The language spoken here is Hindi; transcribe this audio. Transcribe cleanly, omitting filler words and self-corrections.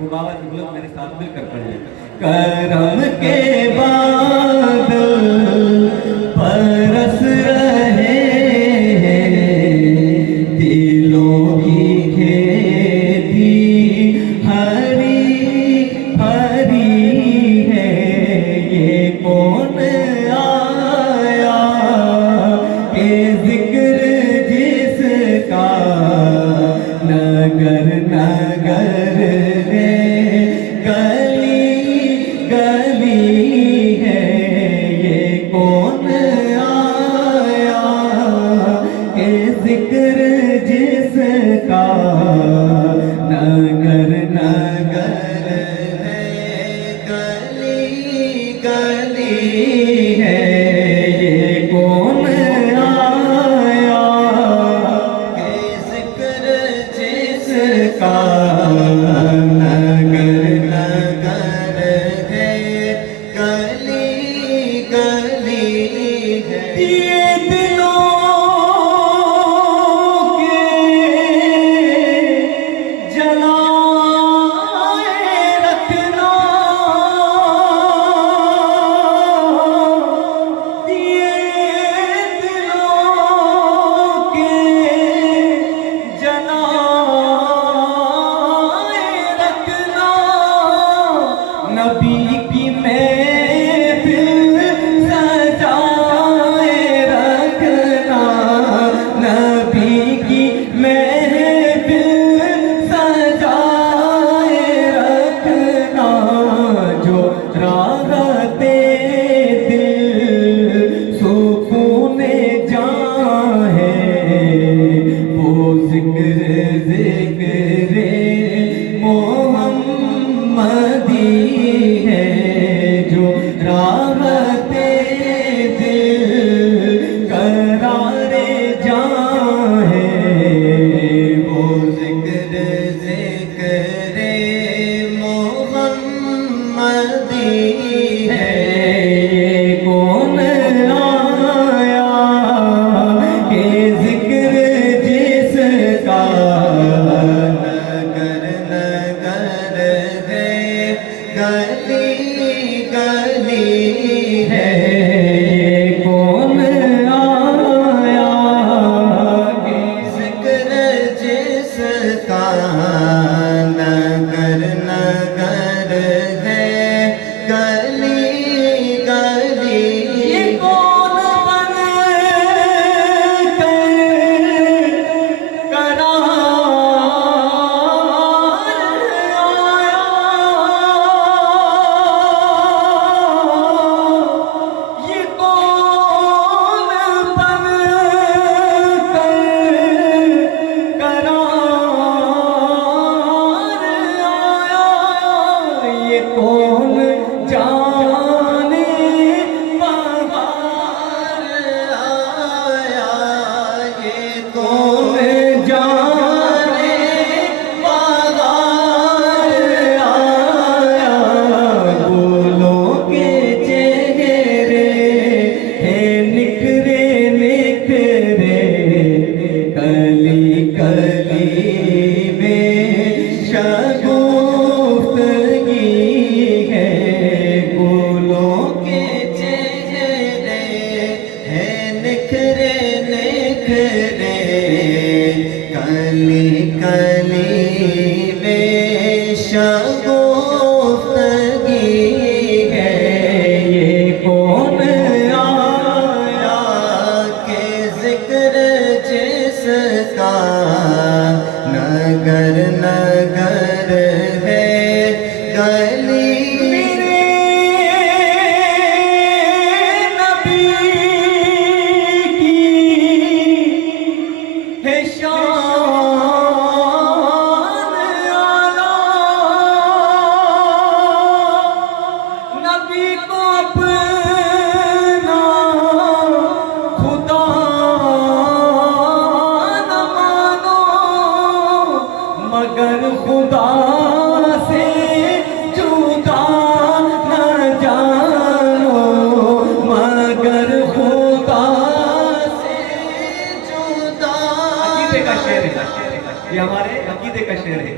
वो बाबा की लोग मेरे साथ मिलकर पढ़े। करम के बादल बरस रहे हैं, दिलों की खेती हरी हरी है। ये कौन आया के जिक्र जिसका नगर नगर जिक्र जिसका नगर नगर है, गली गली है। ये कौन आया के जिक्र जिसका नगर नगर है, गली गली है। ये दिलों नबी की महफिल सजाए रखना, नबी की महफिल सजाए रखना। जो राहते दिल सुकून जहाँ है, वो जिक्र जिक्र मोहम्मदी है। जो राहते दिल करारे जहाँ है, वो जिक्र जिक्र मोहम्मदी है। ये कौन आया के जिक्र जिसका नगर नगर है, गली गली है। ये कौन आया के जिक्र जिसका नगर नगर है, गली गली। ये कौन बन करार आया, ये कौन बन करार आया। ये कौन जाने बहार आया, ये कौन जाने बहार आया। फूलों के चेहरे हैं निखरे निखरे, कली कली में शगुफ्तगी है। फूलों के चेहरे हैं निखरे निखरे, कली कली में शगुफ्तगी है। ये कौन आया के जिक्र जिसका नगर नगर है, गली। मेरे नबी की है शान आला, नबी को अपना खुदा न मानो, मगर खुदा से जुदा न जानो, मगर खुदा से जुदा। अकीदे का शेर है, ये हमारे अकीदे का शेर है।